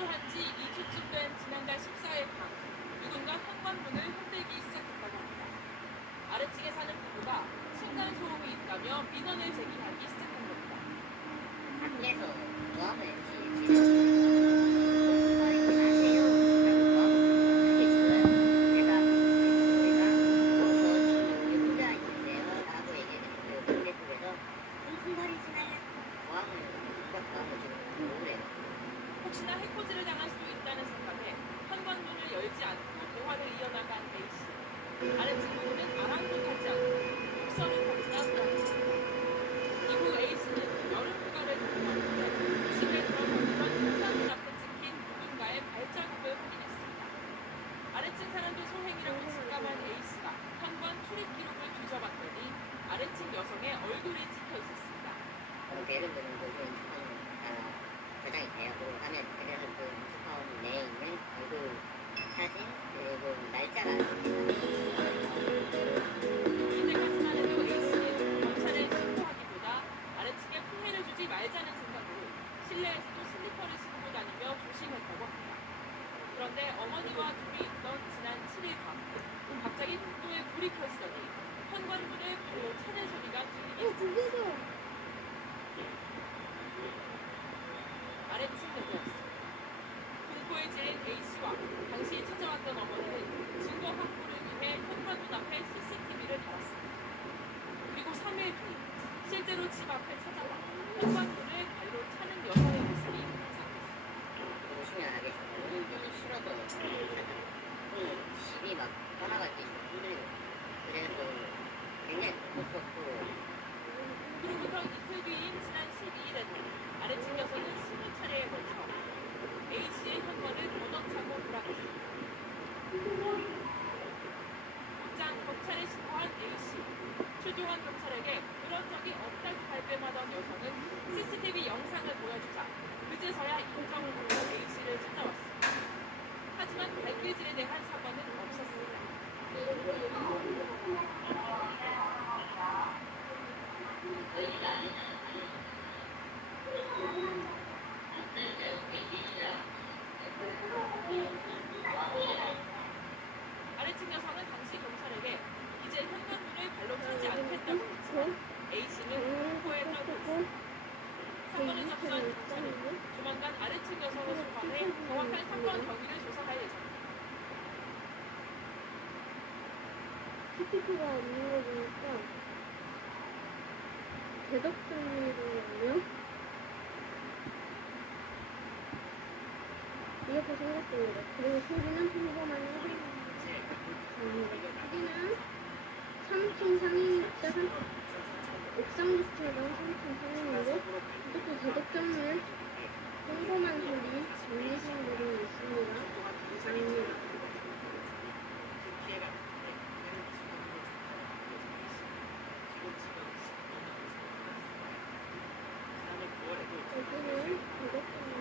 입주한 지 2주쯤 된 지난달 14일 밤, 누군가 현관문을 흔들기 시작했다고 합니다. 아래층에 사는 부부가 층간소음이 있다며 민원을 제기하기 시작한 겁니다. 밖에서 뭐하고 있지? 지금 버리지 마세요. 하고 크게 있어요. 제가 저 지금 혼자 있는데요 라고 얘기했는데 반대쪽에서 흥얼거리지 말라고 뭐하고 있냐고 지금 그래요. 혹시나 해코지를 당할 수도 있다는 생각에 현관문을 열지 않고 대화를 이어나간 A씨. 아래층 부부는 아랑곳하지 않고 독서를 봅니다. 이후 A씨는 여름 휴가를 다녀왔는데 집에 들어서기 전 현관문 앞에 찍힌 누군가의 발자국을 확인했습니다. 아래층 사람들 소행이라고 직감한 A씨가 현관 출입 기록을 뒤져봤더니 아래층 여성의 얼굴이 찍혀 있었습니다. 예를 들면 저장이 돼요. 그리고 하면 그래서 그 휴대폰 내에 있는 얼굴 사진 그리고 날짜가 이때까지만 해도 A씨는 경찰에 신고하기보다 아래층에 피해를 주지 말자는 생각으로 실내에서도 슬리퍼를 신고 다니며 조심했다고 합니다. 그런데 어머니와 둘이 있던 지난 7일 밤 갑자기 복도에 불이 켜지더니 현관문을 발로 차는 소리가 들리기 시작했습니다. 아래층 내부였습니다. 공포에 질린 A씨와 당시 찾아왔던 어머니는 증거 확보를 위해 현관문 앞에 CCTV를 달았습니다. 그리고 3일 뒤 실제로 집 앞에 찾아와 현관문을 발로 차는 여성의 모습이 포착됐습니다. 보시면 알겠지만 싫어서 찾아요. 집이 막 떠나가기 힘들고 그래서 굉장히 무섭고 그로부터 이틀 뒤인 지난 12일에는 아래층 여성은 20차례에 걸쳐 A씨의 현관을 걷어차고 돌아갔습니다. 곧장 경찰에 신고한 A씨. 출동한 경찰에게 그런 적이 없다고 발뺌하던 여성은 CCTV 영상을 보여주자 그제서야 인정을 하고 A씨를 찾아왔습니다. 하지만 발길질에 대한 사과는 없었습니다. 아래층 여성은 당시 경찰에게 이제 현관문을 발로 차지 않겠다고 했지만 A씨는 공포에 떨고 있습니다. 사건을 접수한 경찰은 조만간 아래층 여성을 소환해 정확한 사건 경위를 조사할 예정입니다. PPT가 없는 거 보니까 대덕정리로요? 이렇게 생겼습니다. 그리고 소리는 평범한 소리는 3층 상인입자 옥상 주차장 3층 상인이고 이것도 대덕정리에 평범한 소리 정리상들이 있습니다. 아닙니다. 여기는 대덕정리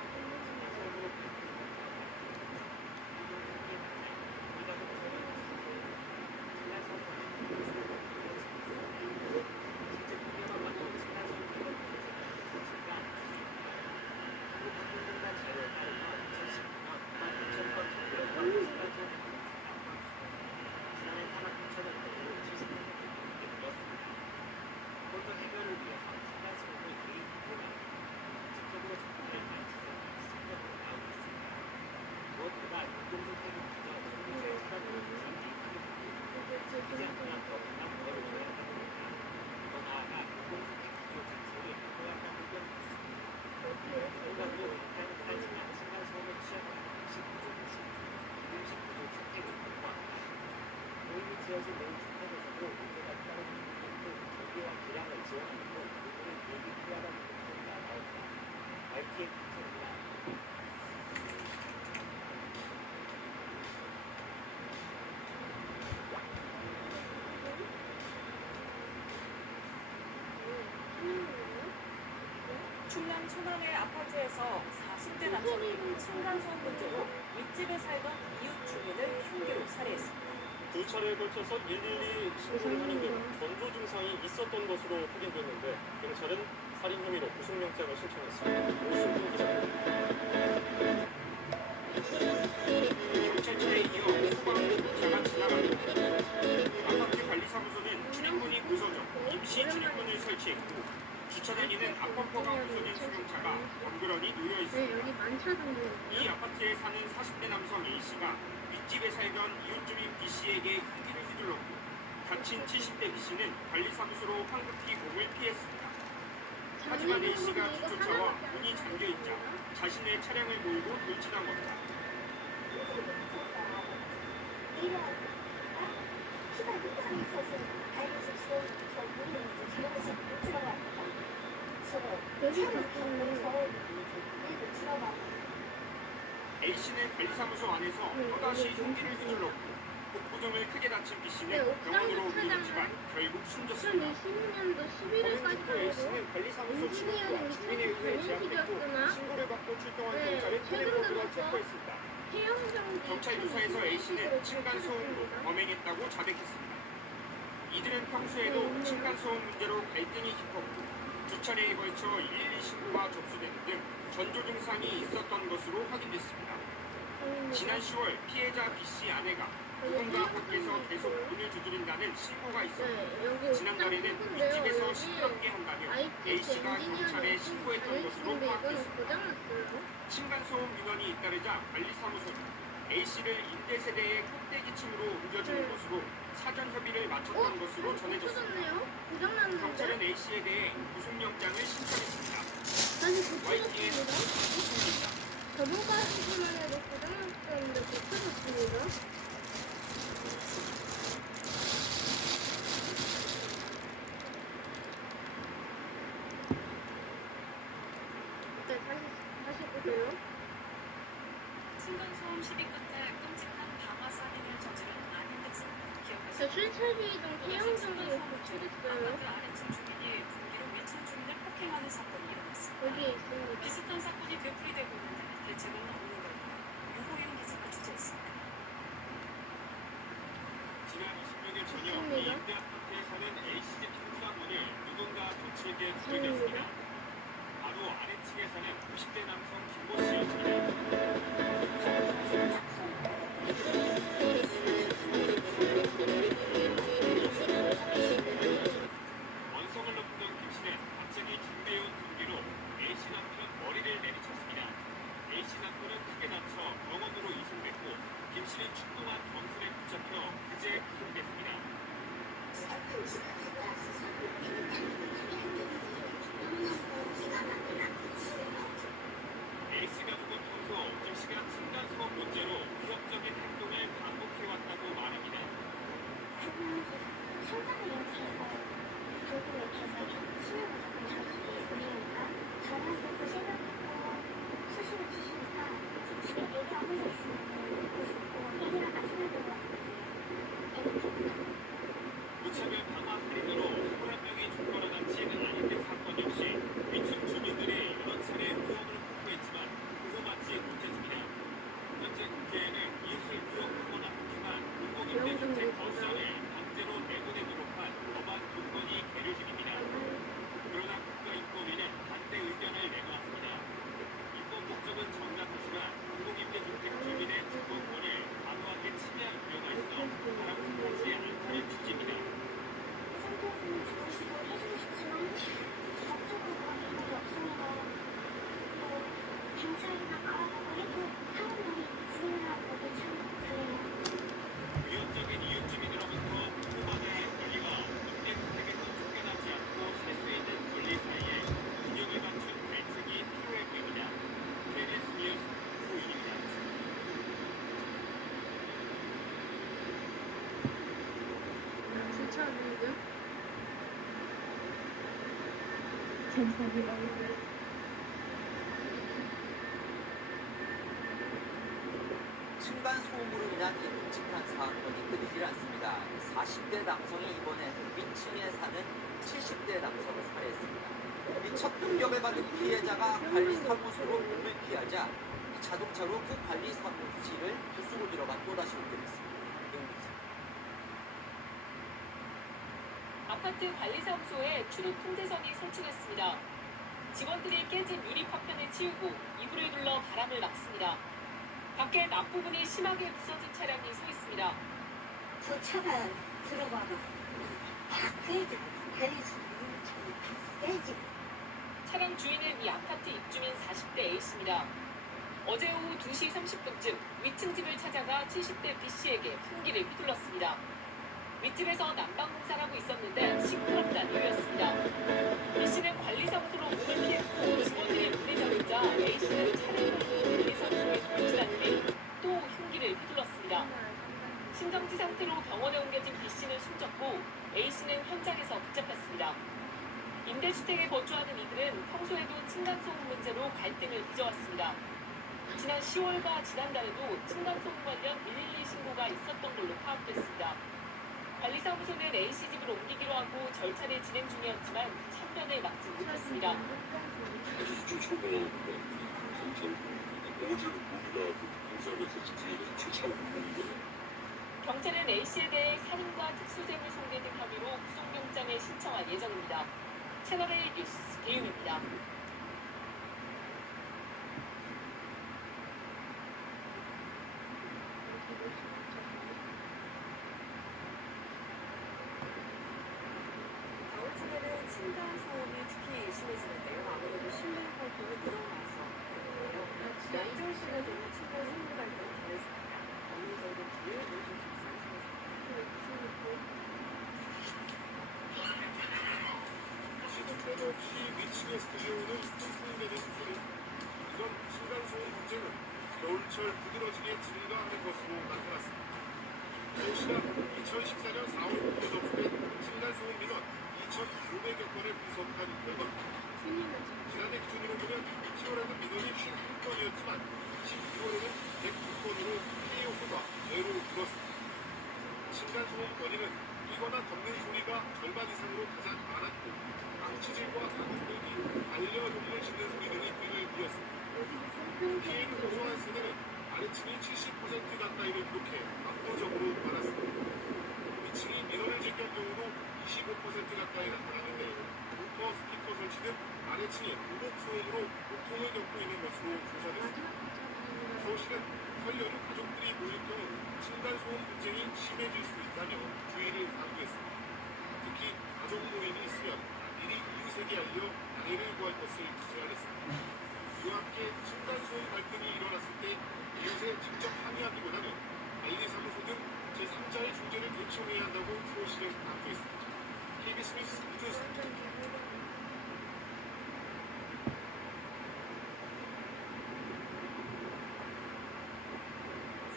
지어진 내용 주택에서도 문제가 있다고 보고 전기와 기량을 지원하는 등 부분은 예비 필요하다는 목소리가 나옵니다. IT의 기초입니다. 충남 천안의 아파트에서 40대 남성이 층간소음 문제로 윗집에 살던 이웃 주민을 흉기로 살해했습니다. 두 차례에 걸쳐서 112 신고를 하는 등 전조 증상이 있었던 것으로 확인됐는데 경찰은 살인 혐의로 구속영장을 신청했습니다. 오승훈 기자입니다. 경찰차에 이어 소방차가 지나갑니다. 아파트 관리사무소는 출입문이 부서져 임시 출입문을 설치했고 주차다니는 앞범퍼가 부서진 승용차가 덩그러니 놓여 네, 있습니다. 여기 만차정도 이 있고요. 아파트에 사는 40대 남성 A씨가 윗집에 살던 이웃주민 B씨에게 흉기를 휘둘렀고 다친 70대 B씨는 관리사무소로 황급히 몸을 피했습니다. 하지만 A씨가 뒷쫓아와 문이 잠겨있자 자신의 차량을 몰고 돌진한 겁니다. 여기 바꾸는 A씨는 관리사무소 안에서 또다시 흉기를 휘둘렀고 복부 등을 크게 다친 네, B씨는 옥상 병원으로 주차장은 옮겨졌지만 결국 숨졌습니다. 2020년도 범행 직후 11일까지 A씨는 관리사무소 직원과 주민에 의해 제압됐고 신고를 받고 출동한 네, 경찰은 최근 현행범으로 들어서 체포했습니다. 태영경기 경찰 조사에서 A씨는 층간소음으로 범행했다고 자백했습니다. 이들은 평소에도 층간소음 문제로 갈등이 깊었고 두 차례에 걸쳐 112 신고가 접수되는 등 전조 증상이 있었던 것으로 확인됐습니다. 지난 10월 피해자 B씨 아내가 누군가 밖에서 계속 문을 두드린다는 신고가 있었고 여기 지난달에는 윗집에서 시끄럽게 한다며 A씨가 경찰에 신고했던 것으로 파악됐습니다. 고장났어요. 층간소음 민원이 잇따르자 관리사무소는 A씨를 임대세대의 꼭대기층으로 옮겨주는 것으로 사전 협의를 마쳤던 것으로 전해졌습니다. 고쳐졌네요. 고장났는데 경찰은 A씨에 대해 구속영장을 신청했습니다. 다시 YTN 고쳐졌습니다. 오승입니다. 저번까지만 해도 고장났었는데 고쳐졌습니다. 네, 다시 보세요. 층간소음 시비 끝에 끔찍한 방화 살인을 저지른 안인득 사건 자, 기억하시나요? 출처리동 태영경기 고쳐졌어요. 아파트 아래층 주민이 분기로 위층 주민을 폭행하는 사건이 일어났습니다. 여기에 있습니다. 비슷한 사건이 되풀이되고 있는데 대책은 없는 걸까요? 유호영 기자가 취재했습니다. 지난 26일 저녁 이 임대 아파트에 사는 A씨 집 현수학문을 누군가 거칠게 두들겼습니다. 바로 아래층에 사는 50대 남성 김모 씨였습니다. 원성을 높이던 김 씨는 갑자기 준비해온 흉기로 A씨 남편 머리를 내리쳤습니다. A씨 남편은 크게 다쳐 병원으로 이송됐고 김 씨는 충동한 검술에 붙잡혀 그제 구속됐습니다. A씨 가족은 평소 김 씨가 층간소음 문제로 위협적인 행동을 반복해왔다고 말합니다. 무차별 방화 살인으로 21명이 죽거나 다친 안인득 사건 역시 위층 주민들이 여러 차례 의혹을 폭로했지만 보호받지 못했습니다. 현재 국회에는 이웃을 위협하거나 폭행한 공공임대주택 거주자를 강제로 내보내도록 한 법안 조건이 계류 중입니다. 그러나 국가인권위는 반대 의견을 내놓았습니다. 입법 목적은 정당하지만 공공임대주택 주민의 주거권을 단호하게 침해할 우려가 있어 바람직하지 않다는 취지입니다. 위협적인 이웃 주민으로부터 보호받아야 할 권리와 임대주택에서 쫓겨나지 않고 살 수 있는 권리 사이에 균형을 맞춘 대책이 필요해 보입니다. KBS 뉴스 후인입니다. 주차하는데요? 층간소음으로 인한 이 끔찍한 사건이 끊이질 않습니다. 40대 남성이 이번에 위층에 사는 70대 남성을 살해했습니다. 이 첫 공격을 받은 피해자가 관리사무소로 몸을 피하자 이 자동차로 그 관리사무실을 부수고 들어가 또다시 옮겨졌습니다. 아파트 관리사무소에 출입 통제선이 설치됐습니다. 직원들이 깨진 유리 파편을 치우고 이불을 둘러 바람을 막습니다. 밖엔 앞부분이 심하게 부서진 차량이 서 있습니다. 저 차가 들어가가 팍 깨지고 깨지고 차량 주인은 이 아파트 입주민 40대 A씨입니다. 어제 오후 2시 30분쯤 위층 집을 찾아가 70대 B씨에게 흉기를 휘둘렀습니다. 윗집에서 난방 공사를 하고 있었는데 시끄럽다는 이유였습니다. B씨는 관리사무소로 문을 피했고 직원들이 문을 잡자 A씨는 차량을 타고 관리사무소에 돌진한 뒤 또 흉기를 휘둘렀습니다. 심정지 상태로 병원에 옮겨진 B씨는 숨졌고 A씨는 현장에서 붙잡혔습니다. 임대주택에 거주하는 이들은 평소에도 층간소음 문제로 갈등을 빚어왔습니다. 지난 10월과 지난달에도 층간소음 관련 112 신고가 있었던 걸로 파악됐습니다. 관리사무소는 A씨 집을 옮기기로 하고 절차를 진행 중이었지만 참견을 막지 못했습니다. 입주 초보는 어제 우리가 공사하면서 주민을 쫓아오고 있는 거예요. 경찰은 A씨에 대해 살인과 특수재물 손괴 등 혐의로 구속영장을 신청할 예정입니다. 채널A 뉴스 배윤입니다. 가을쯤에는 층간소음이 특히 심해지는데요. 아무래도 실내 활동이 늘어나서 그런데요. 명절시가 되면 층간소음 발생이 더해집니다. 어느 정도 뒤에 오실 수 시도 때도 없이 위층의 스튜디오는 쿵쿵대는 소리. 이런 층간소음 문제는 겨울철 두드러지게 증가하는 것으로 나타났습니다. 서울시가 2014년 4월부터 접수된 층간소음 민원 2,500여 건을 분석한 결과입니다. 지난해 기준으로 보면 10월에는 민원이 51건이었지만 12월에는 109건으로 피해 요구가 매우 줄었습니다. 층간소음 원인은 뛰거나 덮는 소리가 절반 이상으로 가장 많았고 망치질과 가구들이 반려동물 짖는 소리 등이 뒤를 이었습니다. 피해를 호소한 세대는 아래층이 70% 가까이를 기록해 압도적으로 많았습니다. 위층이 민원을 제기한 경우도 25% 가까이 나타났는데 루퍼 스피커 설치 등 아래층의 무곡 소음으로 고통을 겪고 있는 것으로 조사됐습니다. 서울시는 설 연휴 가족들이 모일 경우 층간소음 분쟁이 심해질 수 있다며 주의를 당부했습니다. 특히 가족 모임이 있으면 미리 이웃에게 알려 양해를 구할 것을 제안했습니다. 이와 함께 층간소음 갈등이 일어났을 때 이웃에 직접 항의하기보다는 관리사무소 등 제3자의 중재를 요청해야 한다고 서울시는 강조했습니다. KBS 뉴스 이준수입니다.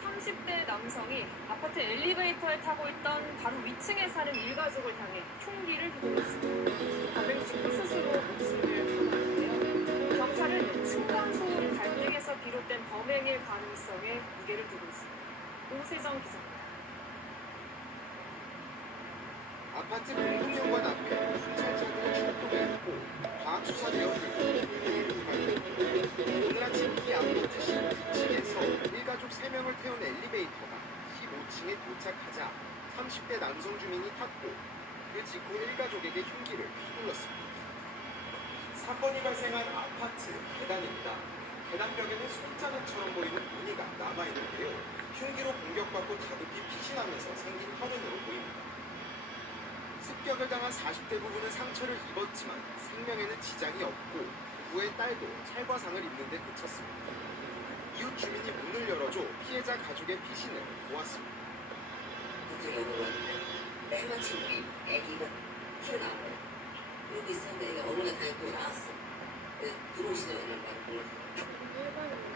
30대 남성이 아파트 엘리베이터에 타고 있던 바로 위층에 사는 일가족을 향해 흉기를 휘둘렀습니다. 범행 직후 스스로 목숨을 끊었는데요. 경찰은 층간소음 갈등에서 비롯된 범행일 가능성에 무게를 두고 있습니다. 오세정 기자입니다. 아파트 공동연관 앞에 순찰차들이 출동했고 과학수사대원들도 오늘 아침 이 아파트시 2층에서 일가족 3명을 태운 엘리베이터가 15층에 도착하자 30대 남성 주민이 탔고 그 직후 일가족에게 흉기를 휘둘렀습니다. 사건이 발생한 아파트 계단입니다. 계단벽에는 손자국처럼 보이는 무늬가 남아있는데요. 흉기로 공격받고 다급히 피신하면서 생긴 화면으로 보입니다. 습격을 당한 40대 부부는 상처를 입었지만 생명에는 지장이 없고 부부의 딸도 찰과상을 입는 데 그쳤습니다. 이웃 주민이 문을 열어줘 피해자 가족의 피신을 보았습니다. 국정에 올라왔는데 맨 마침 우리 애기가 튀어나온 거야. 여기 있었는데 애가 어머니가 다니고 나왔어. 들어오시더니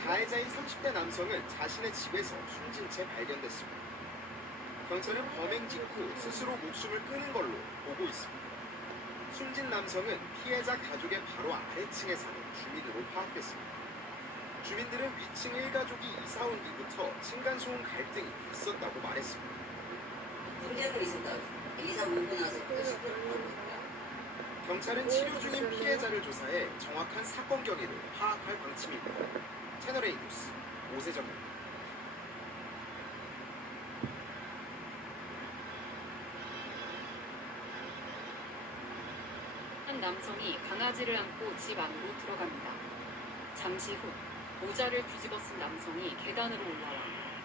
가해자인 30대 남성은 자신의 집에서 숨진 채 발견됐습니다. 경찰은 범행 직후 스스로 목숨을 끊은 걸로 보고 있습니다. 숨진 남성은 피해자 가족의 바로 아래층에 사는 주민으로 파악됐습니다. 주민들은 위층 일가족이 이사 온 뒤부터 층간소음 갈등이 있었다고 말했습니다. 문제가 있었다. 이사 오고 나서 경찰은 치료 중인 피해자를 조사해 정확한 사건 경위를 파악할 방침입니다. 채널A 뉴스 오세정입니다. 한 남성이 강아지를 안고 집 안으로 들어갑니다. 잠시 후 모자를 뒤집어 쓴 남성이 계단으로 올라와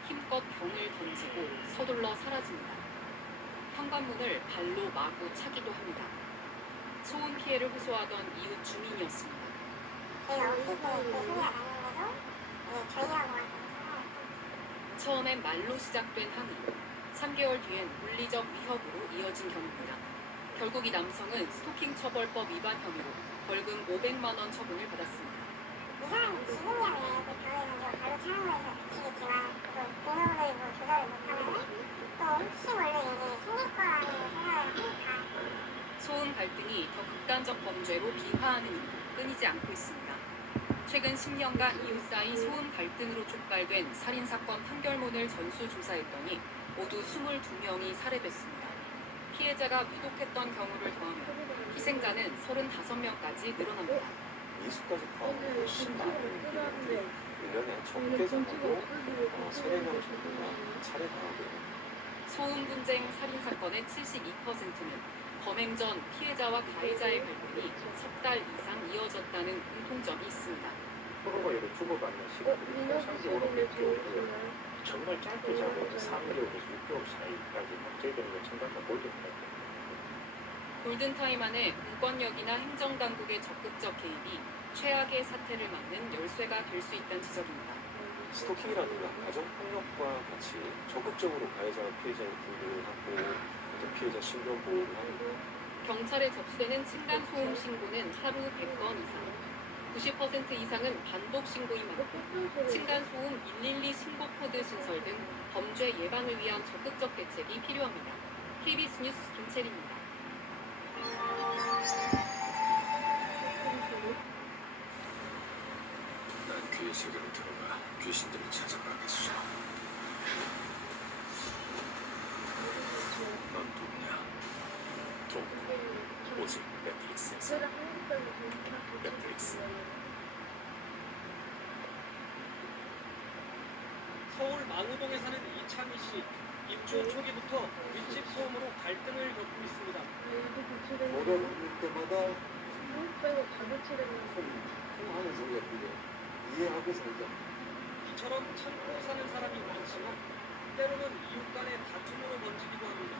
힘껏 병을 던지고 서둘러 사라집니다. 현관문을 발로 마구 차기도 합니다. 소음 피해를 호소하던 이웃 주민이었습니다. 저희가 어렸을 때 그 소리가 나는데도 저희하고 완전 처음엔 말로 시작된 항의, 3개월 뒤엔 물리적 위협으로 이어진 경우입니다. 결국 이 남성은 스토킹 처벌법 위반 혐의로 벌금 500만 원 처분을 받았습니다. 이 사람이 지금이야 그 병에는 좀 발로 차는 거에서 다치겠지만 또 등록을 뭐 조절을 못하면 또 혹시 원래 이게 생길 거라는 생각을 하니까 소음 갈등이 더 극단적 범죄로 비화하는 일이 끊이지 않고 있습니다. 최근 10년간 이웃 사이 소음 갈등으로 촉발된 살인사건 판결문을 전수조사했더니 모두 22명이 살해됐습니다. 피해자가 위독했던 경우를 더하면 희생자는 35명까지 늘어납니다. 미수까지 포함해 훨씬 많은 인원들이 1년에 적게 적어도 3-4명 정도가 살해당하게 소음 분쟁 살인 사건의 72%는 범행 전 피해자와 가해자의 발견이 석 달 이상 이어졌다는 공통점이 있습니다. 서로가 이렇게 주고받는 시간들이 3개월로 몇 개월이고요. 정말 짧게 잡아서 3개월에서 6개월 사이까지 저희들은 청단과 골든타임 골든타임 안에 공권력이나 행정당국의 적극적 개입이 최악의 사태를 막는 열쇠가 될 수 있다는 지적입니다. 스토킹이라든가 가정폭력과 같이 적극적으로 가해자와 피해자의 분류를 하고 피해자 신변 보호를 하는 경찰에 접수되는 층간소음 신고는 하루 100건 이상, 90% 이상은 반복 신고인 만큼 층간소음 112 신고 코드 신설 등 범죄 예방을 위한 적극적 대책이 필요합니다. KBS 뉴스 김채린입니다. 난 귀의 세계로 들어가 귀신들을 찾아가겠어. 넌 누구냐? 동 오직 넷플릭스에서. 넷플릭스. 서울 망우동에 사는 이창희 씨. 입주 초기부터 윗집 소음으로 갈등을 겪고 있습니다. 노래를 부를 때마다 빼고 가로치는 하는 소리가 들려. 이해하고 살자. 이처럼 참고 사는 사람이 많지만 때로는 이웃 간의 다툼으로 번지기도 합니다.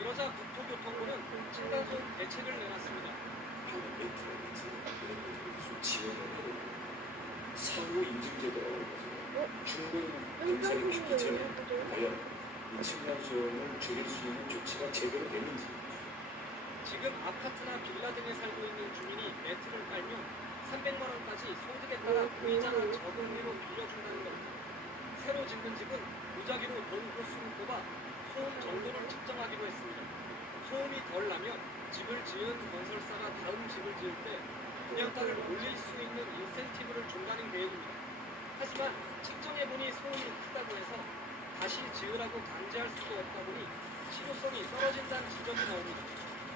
이러자 국토교통부는 층간소음 대책을 내놨습니다. 지원을 사후 인증제도라고 하거든요. 중공 검사를 시키자면 과연 이 층간소음을 줄일 수 있는 조치가 제대로 되는지. 지금 아파트나 빌라 등에 살고 있는 주민이 매트를 깔면 300만 원까지 소득에 따라 보이자나 저금리로 빌려준다는 겁니다. 새로 짓는 집은 무작위로 돈 호수를 뽑아 소음 정도를 측정하기로 했습니다. 소음이 덜 나면 집을 지은 건설사가 다음 집을 지을 때 분양가를 올릴 수 있는 인센티브를 준다는 계획입니다. 하지만 측정해보니 소음이 크다고 해서 다시 지으라고 강제할 수도 없다 보니 실효성이 떨어진다는 지적이 나옵니다.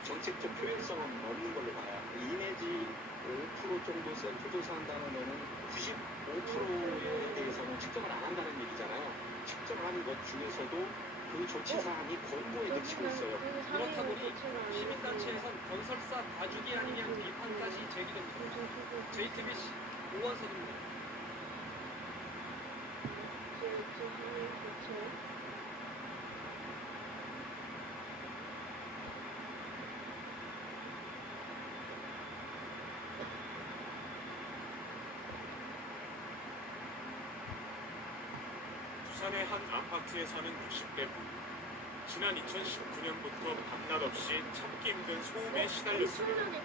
정책적 효율성은 없는 걸로 봐요. 2 내지 5% 정도 표조사한다는 데는 95%에 대해서는 측정을 안 한다는 얘기잖아요. 측정하는 것 중에서도 그 조치 사항이 권고에 그치고 있어요. 그렇다 보니 시민단체에선 건설사 봐주기 아니냐는 비판까지 제기됩니다. JTBC 오원석입니다. 부산의 한 아파트에 사는 60대 부부. 지난 2019년부터 밤낮 없이 참기 힘든 소음에 시달렸습니다.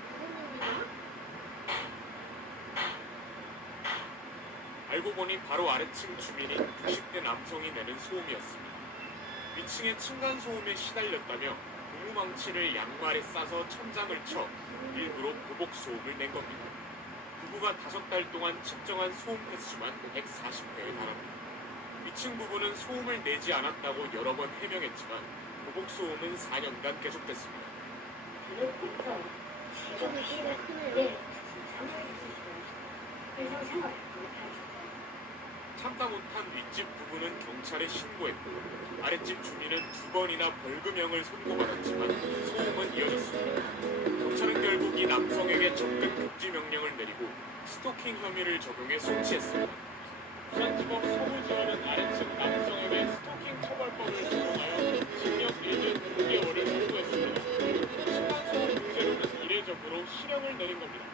알고 보니 바로 아래층 주민인 60대 남성이 내는 소음이었습니다. 위층의 층간소음에 시달렸다며 고무망치를 양말에 싸서 천장을 쳐 일부러 보복 소음을 낸 겁니다. 부부가 5달 동안 측정한 소음 횟수만 140회에 달합니다. 위층 부부는 소음을 내지 않았다고 여러 번 해명했지만 보복 소음은 4년간 계속됐습니다. 참다 못한 윗집 부부는 경찰에 신고했고 아랫집 주민은 2번이나 벌금형을 선고받았지만 소음은 이어졌습니다. 경찰은 결국 이 남성에게 접근 금지 명령을 내리고 스토킹 혐의를 적용해 송치했습니다. 부산지법 서부지원은 아래층 남성에게 스토킹 처벌법을 적용하여 징역 1년 6개월을 선고했습니다. 층간소음 문제로는 이례적으로 실형을 내린 겁니다.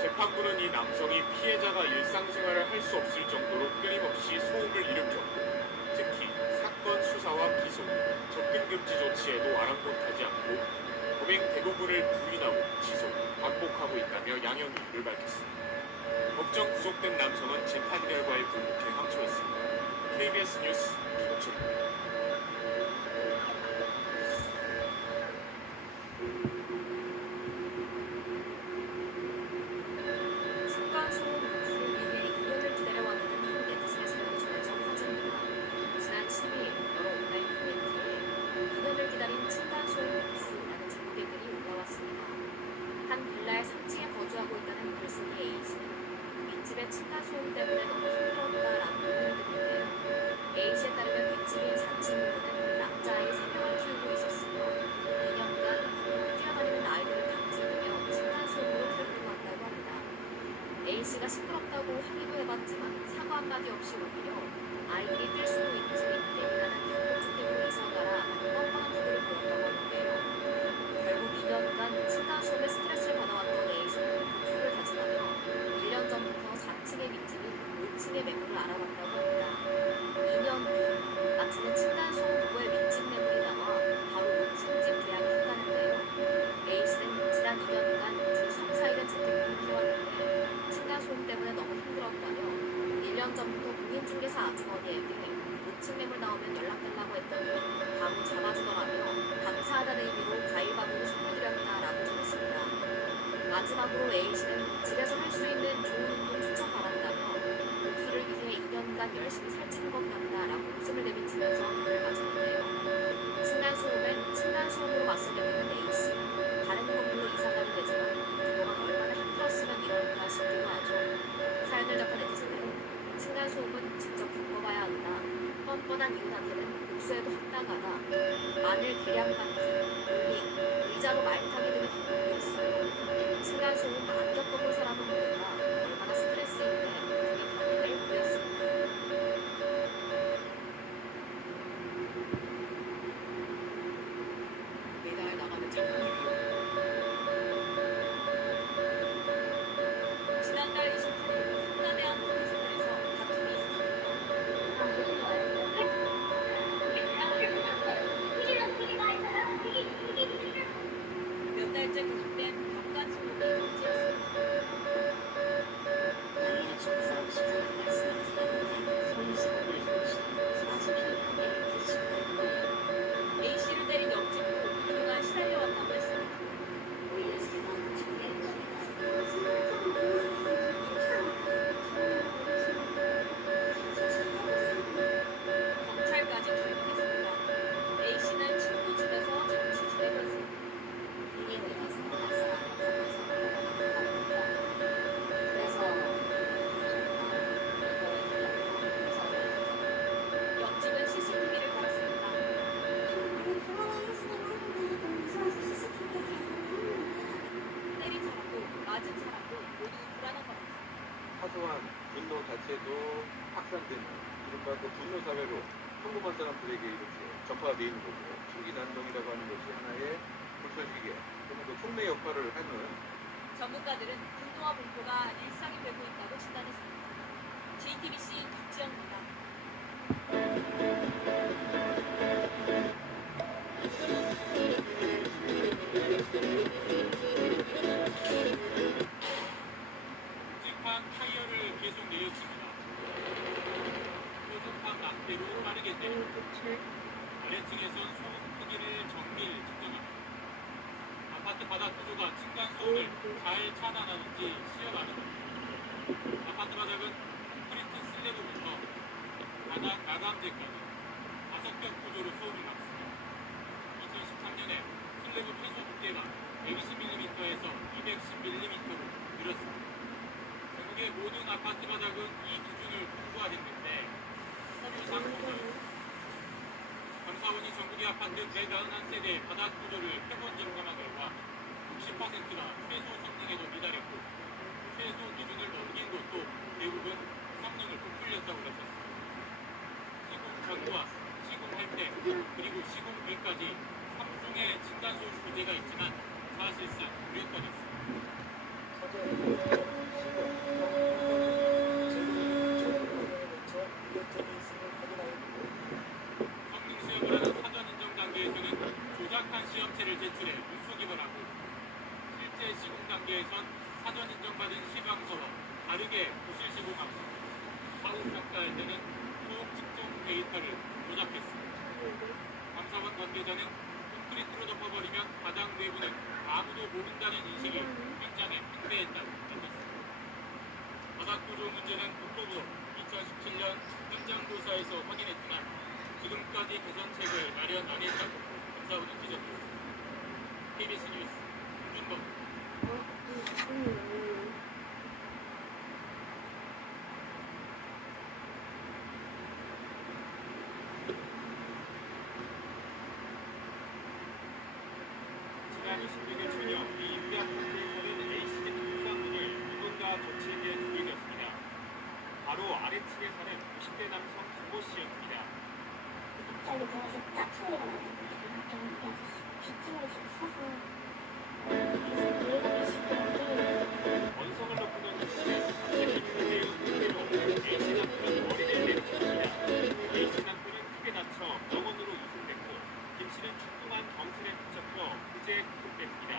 재판부는 이 남성이 피해자가 일상생활을 할 수 없을 정도로 끊임없이 소음을 일으켰고 특히 사건 수사와 기소, 접근 금지 조치에도 아랑곳하지 않고 범행 대부분을 부인하고 지속, 반복하고 있다며 양형 이유를 밝혔습니다. 법정 구속된 남성은 재판 결과에 불복해 항소했습니다. KBS 뉴스 김옥철입니다. 층간소음 복수를 위해 2년을 기다려왔다는 한 네티즌의 사연이 전해져 화제입니다. 지난 12일 여러 온라인 커뮤니티에 2년을 기다린 층간소음 복수라는 제목의 글이 올라왔습니다. 한 빌라의 3층에 거주하고 있다는 글쓴이 A씨는 윗집의 층간소음 때문에 너무 힘들었다라고 글을 듣는데요. A씨에 따르면 윗집인 4층 부부는 남자아이 3명을 키우고 있었으며 2년간 밖으로 뛰어다니는 아이들을 감지하며 층간소음으로 괴로워왔다고 합니다. A씨가 시끄럽다고 항의도 해봤지만 사과 한마디 없이 오히려 아이들이 뛸 수도 있지 예민하는 단독주택으로 이사가라는 뻔뻔한 태도를 보였다고 하는데요. 결국 2년간 층간소음에 스트레스를 받아왔던 A씨는 복수를 다짐하며 1년 전부터 4층의 윗집인 5층의 매물을 알아봤다고 합니다. 2년 뒤 마치는 층간소음 부부의 윗집 매물이 나와 바로 5층 집 계약을 했다는데요. A씨는 지난 2년간 주 3, 4일은 재택근무를 해왔는데 층간소음 때문에 너무 힘들었다며 1년 전부터 공인중개사 아주머니에게 5층 매물 나오면 연락달라고 했더니 바로 잡아주더라며 감사하다는 의미로 과일밥으로 선물드렸다라고 전했습니다. 마지막으로 A씨는 집에서 할 수 있는 좋은 운동 추천받았다며 복수를 위해 2년간 열심히 살찌는 것 같다라고 웃음을 내비치면서 글을 마쳤는데요. 층간소음엔 층간소음으로 맞서게 되는 A씨. 다른 건물로 이사가게 되지만 그동안 얼마나 힘들었으면 이럴까 싶기도 하죠. 사연을 접한 네티즌들은 층간소음은 직접 겪어봐야 한다. 뻔뻔한 이웃한테는 복수에도 합당하다. 마늘 대량 받기, 롤링, 의자로 말 타기 등의 방법도 있어요. 층간소음 안 겪어본 사람은 모른다. 얼마나 스트레스인데 등의 반응을 보였습니다. 매달 나가는 장난이에요. 지난달 28일 성남의 한 오피스텔에서 다툼이 있었습니다. 몇 달째 계속된 벽간 소음이 문제였습니다. A씨를 때린 옆집도 그동안 시달려왔다고 했습니다. 경찰까지 출동했습니다. A씨는 친구 집에서 잠시 지내고 있습니다. 옆집은 CCTV를 달았습니다. 때린 사람도 맞은 사람도 모두 불안한 겁니다. 사소한 분노 자체도 확산되는 이른바 그 분노 사회로 평범한 사람들에게 이렇게 전파되어 있는 거고 신기난동이라고 하는 것이 하나의 불철지게 또는 그 촉매 역할을 하는 전문가들은 분노와 공포가 일상이 되고 있다고 진단했습니다. JTBC 박지영입니다. 끔찍한 타이어를 계속 내려칩니다. 뾰족한 낙대로 빠르게 때립니다. 아래층에선 소음 크기를 정밀 측정합니다. 아파트 바닥 구조가 층간소음을 잘 차단하는지 시험합니다. 아파트 바닥은 콘크리트 슬래브부터 바닥 마감재까지 5겹 구조로 소음을 막습니다. 2013년에 슬래브 최소 두께가 120mm에서 210mm로 늘었습니다. 전국의 모든 아파트 바닥은 이 기준을 통과했는데 서류상 보면 감사원이 전국의 아파트 191세대의 바닥 구조를 표본 점검한 결과 60%가 최소 성능에도 미달했고 최소 기준을 넘긴 것도 대부분 성능을 부풀렸다고 지자체에선 사전 인정받은 시방서와 다르게 부실시고 감사, 사후평가할 때는 소음 측정 데이터를 조작했습니다. 감사원 관계자는 콘크리트로 덮어버리면 바닥 내부는 아무도 모른다는 인식이 굉장히 팽배했다고 밝혔습니다. 바닥 구조 문제는 국토부로 2017년 현장 조사에서 확인했지만 지금까지 개선책을 마련 안 했다고 감사원은 지적했습니다. KBS 뉴스 김준범. 지난 26일 저녁 이 임대 아파트에서는 A씨 집 옥상문을 누군가 거칠게 두들겼습니다. 바로 아래층에 사는 50대 남성 김모 씨였습니다. 갑자기 들어서 짝 소리가 나는 거예요. 뒷집에 있어서 그래서 왜 시끄럽게 원성을 높이는 김 씨는 갑자기 그대의 흔들로 A씨 남편은 머리를 내리쳤습니다. A씨 남편은 크게 다쳐 병원으로 이송됐고 김 씨는 충분한 경찰에 붙잡혀 그제 구속됐습니다.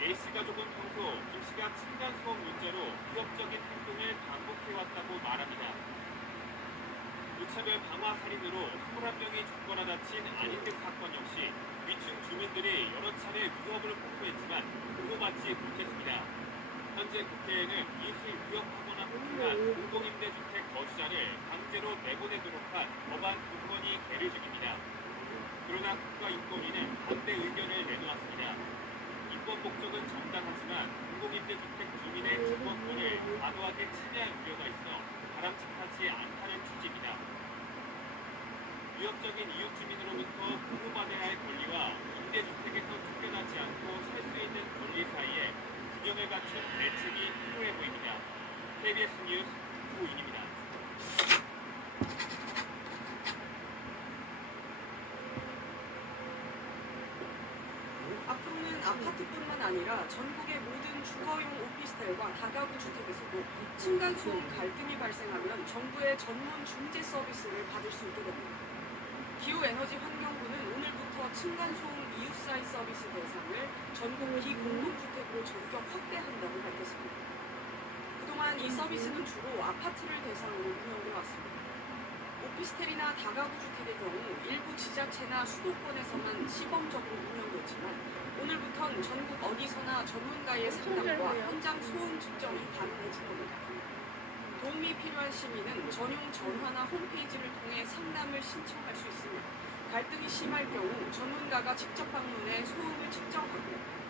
A씨 가족은 평소 김 씨가 층간소음 문제로 위협적인 행동을 반복해왔다고 말합니다. 무차별 방화 살인으로 21명이 죽거나 다친 안인득 사건 역시 위층 주민들이 여러 차례 위협을 폭로했지만 보호받지 못했습니다. 현재 국회에는 이웃을 위협하거나 폭행한 공공임대주택 거주자를 강제로 내보내도록 한 법안 2건이 계류 중입니다. 그러나 국가인권위는 반대 의견을 내놓았습니다. 인권 목적은 정당하지만 공공임대주택 주민의 주거권을 과도하게 침해할 우려가 있어 바람직하지 않다는 취지입니다. 위협적인 이웃 주민으로부터 보호받아야 할 권리와 임대주택에서 쫓겨나지 않고 살 수 있는 권리 사이에 균형을 갖춘 대책이 필요해 보입니다. KBS 뉴스 고인입니다. 앞으로는 아파트뿐만 아니라 전국의 모든 주거용 오피스텔과 다가구 주택에서도 층간소음 갈등이 발생하면 정부의 전문 중재 서비스를 받을 수 있게 됩니다. 기후에너지환경부는 오늘부터 층간소음 이웃사이 서비스 대상을 전국 비공동주택으로 전격 확대한다고 밝혔습니다. 그동안 이 서비스는 주로 아파트를 대상으로 운영돼 왔습니다. 오피스텔이나 다가구 주택의 경우 일부 지자체나 수도권에서만 시범적으로 운영됐지만 오늘부터는 전국 어디서나 전문가의 상담과 현장 소음 측정이 가능해진 겁니다. 도움이 필요한 시민은 전용 전화나 홈페이지를 통해 상담을 신청할 수 있으며 갈등이 심할 경우 전문가가 직접 방문해 소음을 측정하고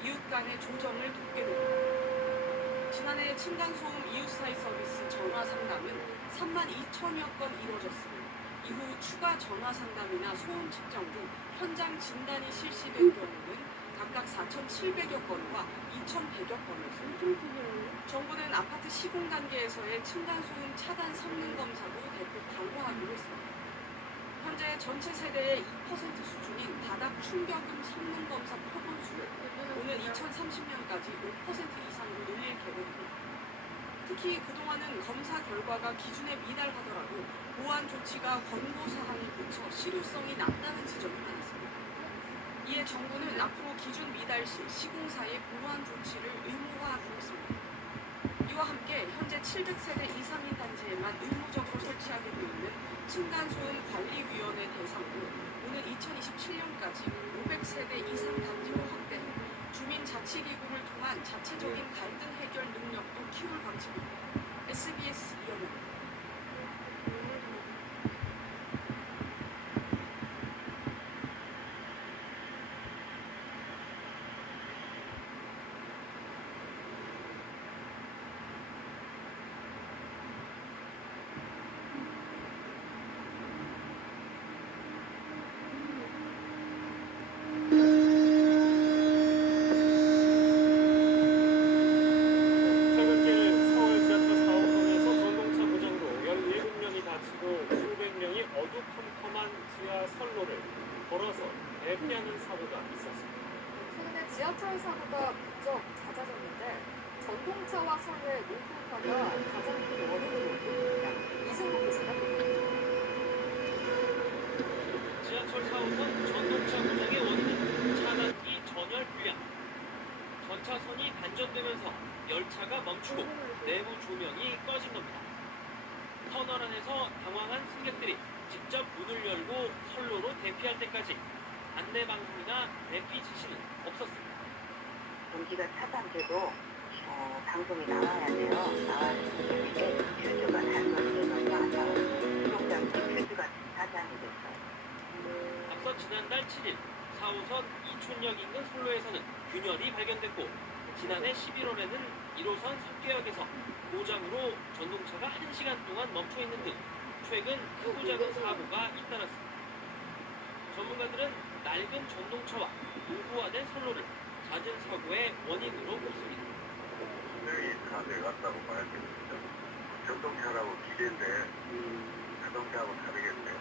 이웃 간의 조정을 돕게 됩니다. 지난해 층간소음 이웃사이 서비스 전화 상담은 32,000여 건 이루어졌습니다. 이후 추가 전화 상담이나 소음 측정 등 현장 진단이 실시된 경우는 각각 4,700여 건과 2,100여 건이었습니다. 정부는 아파트 시공 단계에서의 층간소음 차단 성능 검사도 대폭 강화하기로 했습니다. 현재 전체 세대의 2% 수준인 바닥 충격음 성능 검사 표본수를 오는 2030년까지 5% 이상으로 늘릴 계획입니다. 특히 그동안은 검사 결과가 기준에 미달하더라도 보완 조치가 권고 사항을 거쳐 실효성이 낮다는 지적이 많았습니다. 이에 정부는 앞으로 기준 미달 시 시공사의 보완 조치를 의무화하기로 했습니다. 이와 함께 현재 700세대 이상인 단지에만 의무적으로 설치하게 되어 있는 층간소음 관리위원회 대상으로 오는 2027년까지 500세대 이상 단지로 확대해 주민자치기구를 통한 자체적인 갈등 해결 능력도 키울 방침입니다. SBS 이영입니다. 최근에는 서울 지하철 4호선에서 전동차 고장으로 17명이 다치고 수백 명이 어두컴컴한 지하 선로를 걸어서 대피하는 사고가 있었습니다. 최근에 지하철 사고가 부쩍 잦아졌는데 전동차와 선로의 노후화가 가장 큰 원인으로 보입니다. 이승국 기자가 보도합니다. 지하철 4호선 전동차 고장의 원인은 차단기 전열 불량. 전차선이 단전되면서 열차가 멈추고 내부 조명이 꺼진 겁니다. 터널 안에서 당황한 승객들이 직접 문을 열고 선로로 대피할 때까지 안내 방송이나 대피 지시는 없었습니다. 공기가 차단돼도 방송이 나와야 돼요. 나와야 되는데 퓨즈가 달라지면서 안 나와요. 수동장치 퓨즈가 차단이 됐어요. 앞서 지난달 7일 4호선 이촌역 인근 선로에서는 균열이 발견됐고 지난해 11월에는 1호선 석계역에서 고장으로 전동차가 1시간 동안 멈춰 있는 등 최근 크고 작은 사고가 잇따랐습니다. 전문가들은 낡은 전동차와 노후화된 선로를 잦은 사고의 원인으로 꼽습니다. 분명히 다 돼갔다고 봐야겠습니다. 전동차라고 기대인데 자동차하고 다르겠네요.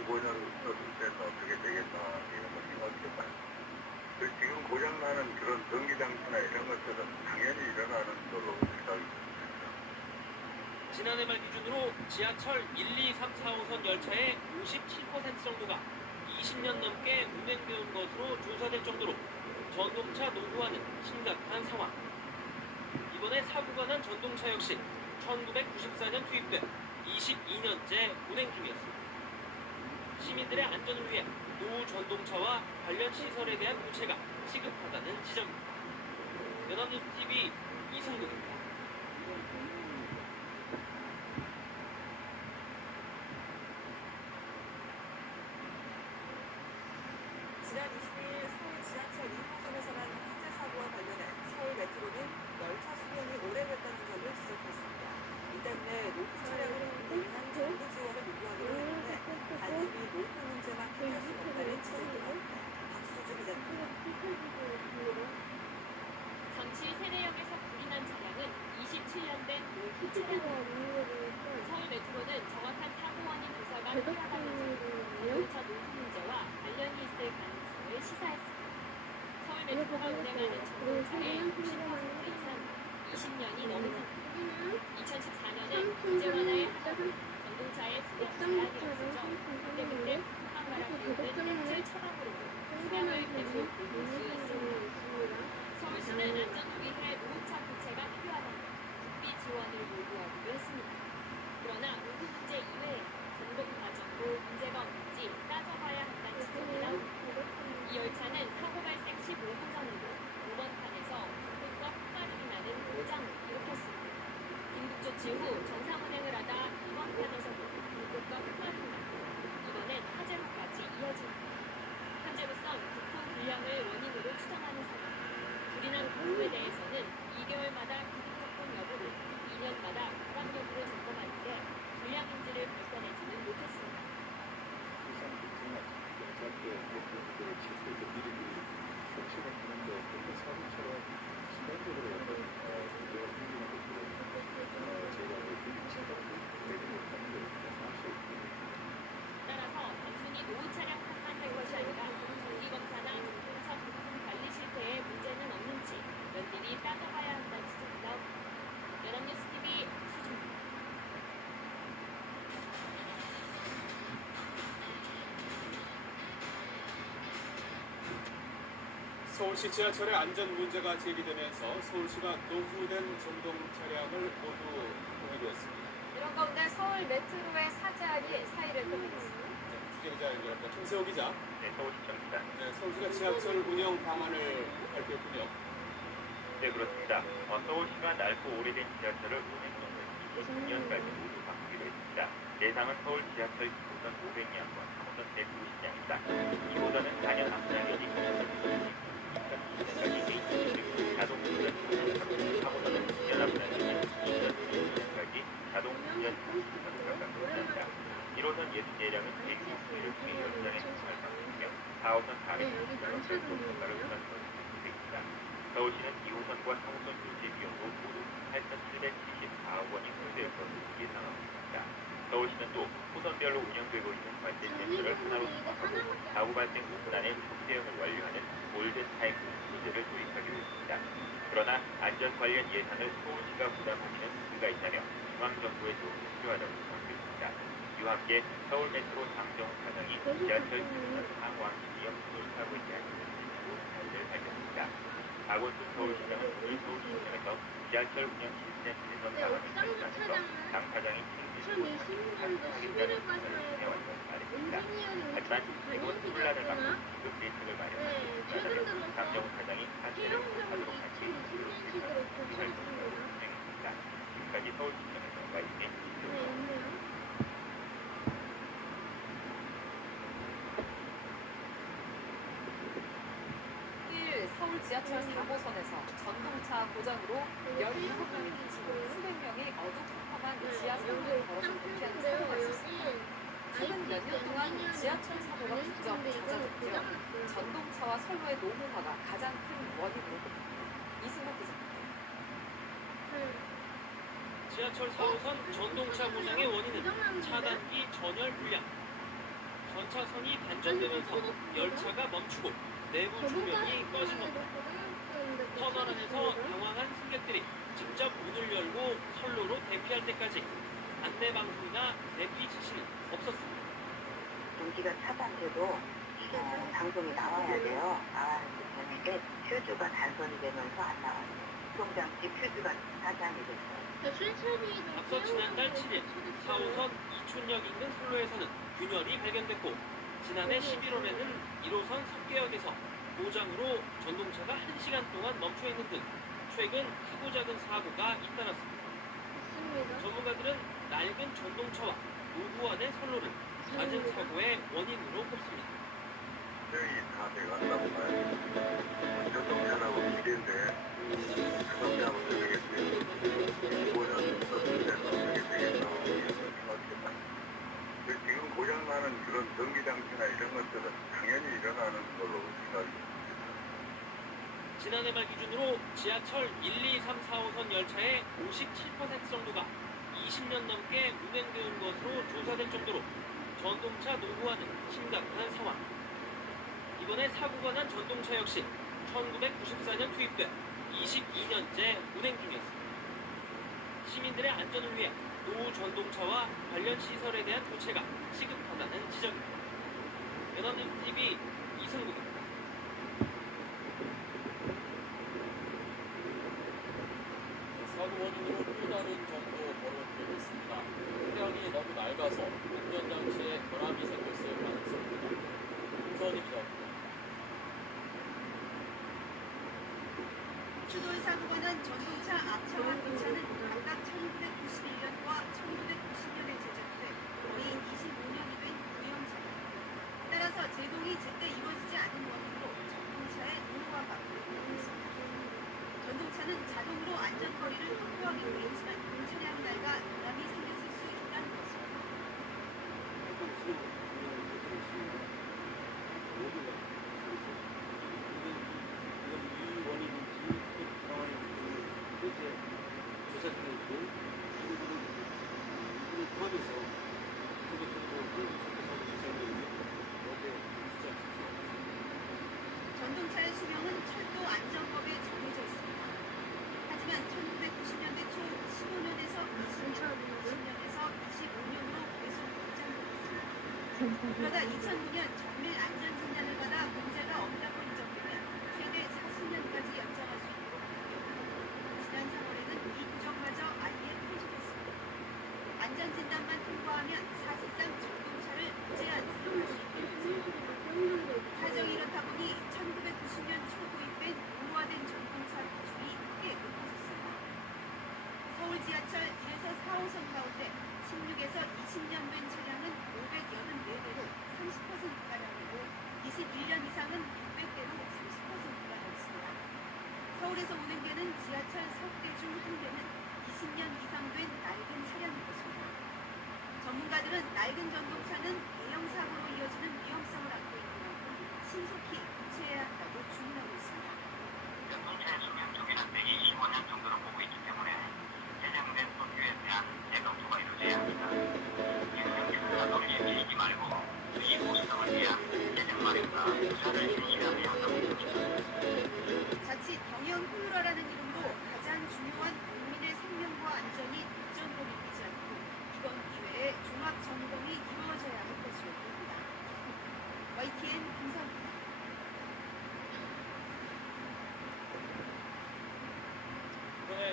25년 썼을 때는 어떻게 되겠나 이런 거 생각해봐요. 지금 고장나는 그런 전기장치나 이런 것들은 당연히 일어나는 걸로 생각이 듭니다. 지난해 말 기준으로 지하철 1, 2, 3, 4호선 열차의 57% 정도가 20년 넘게 운행되온 것으로 조사될 정도로 전동차 노후화는 심각한 상황. 이번에 사고가 난 전동차 역시 1994년 투입돼 22년째 운행 중이었습니다. 시민들의 안전을 위해 노후 전동차와 관련 시설에 대한 교체가 시급하다는 지적입니다. 연합뉴스 TV 이승국입니다. 지난 22일 서울 지하철 2호선에서 난 화재 사고와 관련해 서울 메트로는 열차 수명이 오래됐다는 점을 지적했습니다. 이 때문에 노후 차량을 공한 정부 지원을 요구하기로 했는데 단순히 노후 문제만 해결할 수 없다는 지적도 나옵니다. 박수주 기자입니다. 잠실 세례역에서 불이 난 차량은 27년 된 노후 차량입니다. 서울 메트로는 정확한 사고 원인 조사가 필요하다면서 자동차 노후 문제와 관련이 있을 가능성을 시사했습니다. 서울 메트로가 운행하는 전동차의 90% 이상 20년이 넘은 상태. 2014년에 규제 완화에 하다가 전동차의 수명 제한이 없어져 그때그때 폭탄 바람이 오는 일제 처방으로 수명을 계속 늘릴 수 있습니다. 서울시는 안전을 위해 노후차 교체가 필요하다며 국비 지원을 요구하기도 했습니다. 그러나 노후 문제 이외에 점검 과정도 문제가 없는지 따져봐야 한다는 지적이 나옵니다. 이 열차는 사고 발생 15분 전에도 5번 칸에서 불꽃과 폭발음이 나는 고장을 일으켰습니다. 긴급 조치 후 정상 운행을 하다 2번 칸에서도 불꽃과 폭발음이 났고 이번엔 화재로까지 이어집니다. 현재로선 부품 불량을 원인으로 추정하는 상황. 불이 난 도로에 대해서는 2개월마다 기능 조건 여부를 2년마다 고장 여부를 점검하는데 불량인지를 밝혀내지는 못했습니다. 따라서 단순히 노후 차량뿐만 할 것이 아니라 정기검사나 전동차 부품 관리 실태에 문제는 없는지 면밀히 따져봐야 한다는 지적이 나옵니다. 연합뉴스 TV 수준입니다. 서울시 지하철의 안전 문제가 제기되면서 서울시가 노후된 전동 차량을 모두 공유로 했습니다. 이런 가운데 서울 메트로의 사죄안이 사의를 표명했습니다. 기자 연결합니다. 김세호 기자. 네, 서울시청입니다. 네, 서울시가 지하철 운영 방안을 발표했군요. 네, 그렇습니다. 서울시가 낡고 오래된 지하철을 운행 정지 20년까지 모두 바꾸기로 했습니다. 대상은 서울 지하철 2호선 500량과 3호선 150량입니다. 2호선은 4년 앞장이기 2020년까지 개인 자동 운전 자동차로 4호선은 2년 앞장이기 2020년까지 자동 운전 자동차로 운전합니다. 1호선 64량은 160일 중에 10장의 통과를 방문하며 4호선 460량은 별도 통과를 운전하는 것으로 되어 있습니다. 서울시는 2호선과 3호선 교체 비용도 모두 8,774억 원이 소요될 것으로 예상하고 있습니다. 서울시는 또 호선별로 운영되고 있는 발생센터를 하나로 통합하고 사고 발생 5분 안에 초대응을 완료하는 골든타임 구조제를 도입하기로 했습니다. 그러나 안전 관련 예산을 서울시가 부담하기는 문제가 있다며 중앙정부의 도움이 필요하다고 강조했습니다. 이와 함께 서울 메트로 장정훈 사장이 지하철 2호선 상호항 시험 조사하고 있지 않는 사실을 밝혔습니다. 박원순 서울시장은 오늘 서울시청에서 지하철 운영 시스템 개선 방안을 발표하면서 당 사장이 책임지고 하겠다는 의사를 전해왔다고 말했습니다. 하지만 최근 혼란을 막고 그 대책을 마련하기 위해서는 강정훈 사장이 사퇴를 하도록 할 계획을 진행할 것이라고 설명했습니다. 지금까지 서울시청에서 YTN 김종수입니다. 서울 지하철 4호선에서 전동차 고장으로 17명이 다치고 수백 명이 어두컴컴한 지하 상황을 걸어서 대피하는 사고가 있었습니다. 최근 몇 년 동안 지하철 사고가 부쩍 잦아졌고요. 전동차와 선로의 노후화가 가장 큰 원인으로 꼽힙니다. 이승국 기자입니다. 지하철 4호선 전동차 고장의 원인은 차단기 전열 불량. 전차선이 단전되면서 열차가 멈추고 내부 조명이 꺼진 겁니다. 터널 안에서 당황한 승객들이 직접 문을 열고 선로로 대피할 때까지 안내 방송이나 대피 지시는 없었습니다. 전기가 차단돼도 방송이 나와야 돼요. 나와야 되는데 퓨즈가 단선이 되면서 안 나와요. 수송장치 퓨즈가 차단이 됐어요. 앞서 지난달 7일 4호선 이촌역 인근 선로에서는 균열이 발견됐고 지난해 11월에는 1호선 석계역에서 고장으로 전동차가 1시간 동안 멈춰있는 등 최근 크고 작은 사고가 잇따랐습니다. 전문가들은 낡은 전동차와 노후화된 선로를 잦은 사고의 원인으로 꼽습니다. 분명히 다 돼간다고 봐요. 전동차라고 기대인데 자동차하고 다르겠어요. 25년 썼을 때도 어떻게 되겠나 생각했다. 지금 고장나는 그런 전기장치나 이런 것들은 당연히 일어나는 걸로 생각이 듭니다. 지난해 말 기준으로 지하철 1, 2, 3, 4호선 열차의 57% 정도가 20년 넘게 운행되는 것으로 조사될 정도로 전동차 노후화는 심각한 상황. 이번에 사고가 난 전동차 역시 1994년 투입돼 22년째 운행 중이었습니다. 시민들의 안전을 위해 노후 전동차와 관련 시설에 대한 교체가 시급하다는 지적입니다. 연합뉴스TV 이승국입니다. 사고 원인으로 또 다른 정도 벌어지게 됐습니다. 차량이 너무 낡아서 안전장치에 결함이 생겼을 가능성입니다. 김선희 기자입니다. 추돌 사고가 난 전동차 앞차와 뒷차는 각각 1991년과 1990년에 제작돼 개인 25년이 된 구형 차량입니다. 따라서 제동이 제때 이루어지지 않은 원인으로 전동차의 노후화가 일어나고 있습니다. 전동차는 자동으로 안전거리를 확보하기도 했지만 차량 날과 결함이 생겼을 수 있다는 것입니다. 전동차의 수명은 철도 안전법에 정해져 있습니다. 하지만 1990년대 초 15년에서 20년에서 25년으로 계속 연장되었습니다. 그러다 2009년 정밀 안전진단을 받아 문제가 없다고 인정되면 최대 40년까지 연장할 수 있도록 바뀌었고 지난 3월에는 이 규정마저 아예 폐지됐습니다. 안전진단만 통과하면 사실상 전동차를 무제한 사용할 수 있게 됐습니다. 사정이 이렇다 보니 1990년 초 도입된 노후화된 전동차 비중이 크게 높아졌습니다. 서울 지하철 1에서 4호선 가운데 16에서 20년 된 차량은 584대로 30%가량이고 21년 이상은 600대로 30%가량 있습니다. 서울에서 운행되는 지하철 석대 중 한 대는 20년 이상 된 낡은 차량인 것입니다. 전문가들은 낡은 전동차는 대형 사고로 이어지는 위험성을 안고 있는 만큼 신속히 교체해야 한다고 주문하고 있습니다. 전동차의 수명 초기는 125년 정도로 보고 있기 때문에 제정된 법규에 대한 재검토가 이루어져야 합니다. 경영진과 논리에 밀리지 말고 수익 보수성을 위한 재정 마련과 투자를 실시해야 한다고 봅니다. 자칫 경영 효율화라는 이름으로